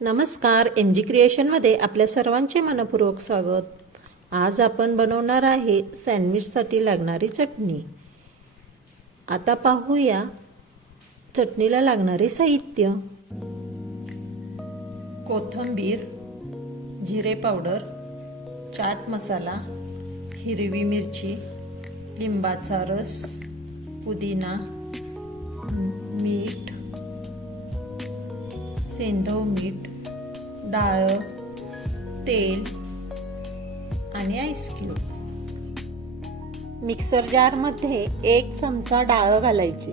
नमस्कार M G क्रिएशनमध्ये आपल्या सर्वांचे मनपूर्वक स्वागत. आज आपण बनवणार आहे सँडविचसाठी लागणारी चटणी. आता पाहूया चटणीला लागणारे साहित्य. कोथिंबीर जिरे पावडर चाट मसाला हिरवी मिरची लिंबाचा रस पुदिना सेंधव मीठ डाळ तेल आणि आईस्क्यूब मिक्सर जारमध्ये एक चमचा डाळ घालायची.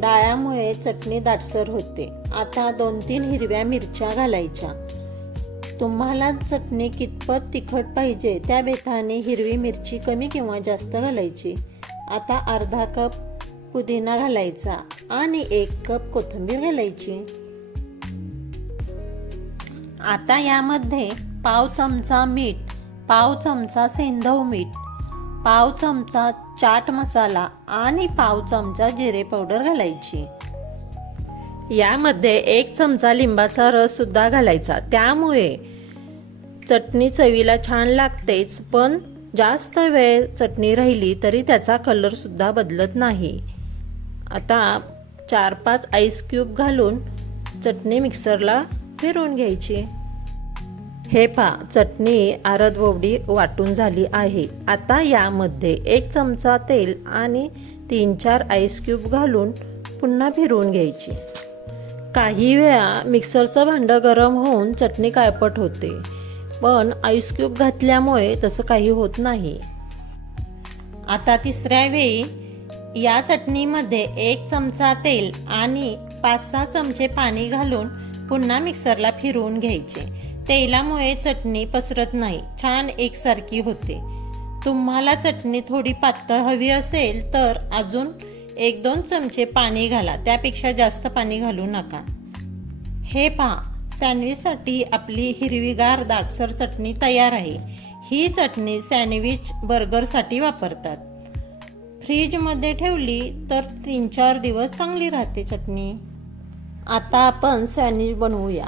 डाळ्यामुळे चटणी दाटसर होते. आता दोन तीन हिरव्या मिरच्या घालायच्या. तुम्हाला चटणी कितपत तिखट पाहिजे त्या बेताने हिरवी मिरची कमी किंवा जास्त घालायची. आता अर्धा कप पुदिना घालायचा आणि एक कप कोथिंबीर घालायची. आता यामध्ये पाव चमचा मीठ पाव चमचा सेंधव मीठ पाव चमचा चाट मसाला आणि पाव चमचा जिरे पावडर घालायची. यामध्ये एक चमचा लिंबाचा रस सुद्धा घालायचा. त्यामुळे चटणी चवीला छान लागतेच पण जास्त वेळ चटणी राहिली तरी त्याचा कलर सुद्धा बदलत नाही. आता चार पाच आईस क्यूब घालून चटणी मिक्सरला फिरून घ्यायची. हे पा चटणी आरद वाटून झाली आहे. आता यामध्ये एक चमचा तेल आणि तीन चार आईस क्यूब घालून पुन्हा फिरवून घ्यायची. काही वेळा मिक्सरचं भांडं गरम होऊन चटणी काळपट होते. पण आईस क्यूब घातल्यामुळे तसं काही होत नाही. आता तिसऱ्या वेळी या चटणीमध्ये एक चमचा तेल आणि पाच सहा चमचे पाणी घालून पुन्हा मिक्सरला फिरवून घ्यायचे. तेलामुळे चटणी पसरत नाही. छान एकसारखी होते. तुम्हाला चटणी थोडी पातळ हवी असेल तर अजून एक दोन चमचे पाणी घाला. त्यापेक्षा जास्त पाणी घालू नका. हे पहा सँडविचसाठी आपली हिरवीगार दाटसर चटणी तयार आहे. ही चटणी सँडविच बर्गरसाठी वापरतात. फ्रीजमध्ये ठेवली तर तीन चार दिवस चांगली राहते चटणी. आता आपण सँडविच बनवूया.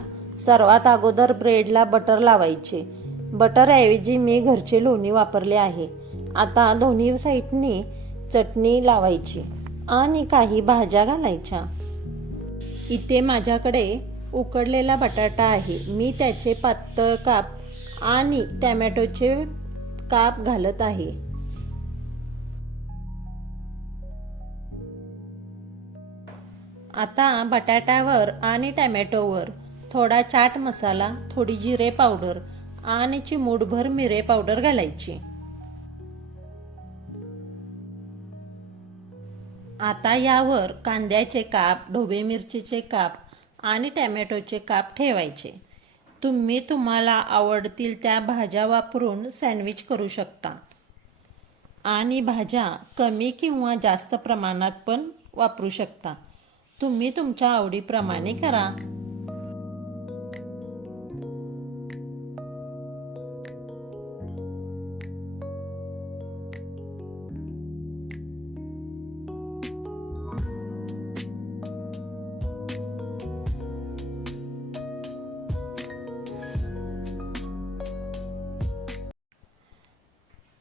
सर्वात अगोदर ब्रेडला बटर लावायचे. बटरऐवजी मी घरचे लोणी वापरले आहे. आता दोन्ही साईडने चटणी लावायची आणि काही भाज्या घालायच्या. इथे माझ्याकडे उकडलेला बटाटा आहे. मी त्याचे पातळ काप आणि टॅमॅटोचे काप घालत आहे. आता बटाट्यावर आणि टॅमॅटोवर थोडा चाट मसाला थोडी जिरे पावडर आणि चिमूटभर मिरे पावडर घालायची. आता यावर कांद्याचे काप ढोबे मिरचीचे काप आणि टॅमॅटोचे काप ठेवायचे. तुम्ही तुम्हाला आवडतील त्या भाज्या वापरून सँडविच करू शकता. आणि भाज्या कमी किंवा जास्त प्रमाणात पण वापरू शकता. तुम्ही तुमच्या आवडीप्रमाणे करा.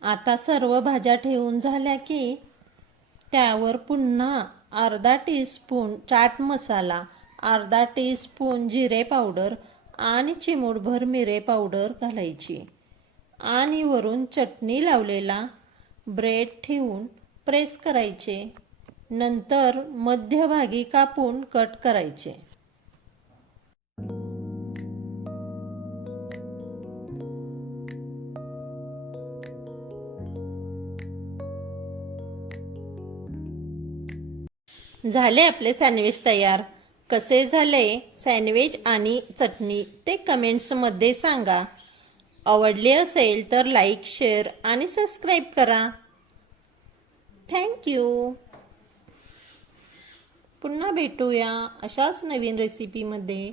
आता सर्व भाज्या ठेवून झाल्या की त्यावर पुन्हा अर्धा टीस्पून चाट मसाला अर्धा टीस्पून जिरे पावडर आणि चिमूटभर मिरे पावडर घालायची. आणि वरून चटणी लावलेला ब्रेड ठेवून प्रेस करायचे. नंतर मध्यभागी कापून कट करायचे. झाले आपले सँडविच तयार? कसे झाले? सँडविच आणि चटणी ते कमेंट्समध्ये सांगा. आवडले असेल तर लाईक शेअर आणि सबस्क्राईब करा. थँक्यू पुन्हा भेटूया अशाच नवीन रेसिपीमध्ये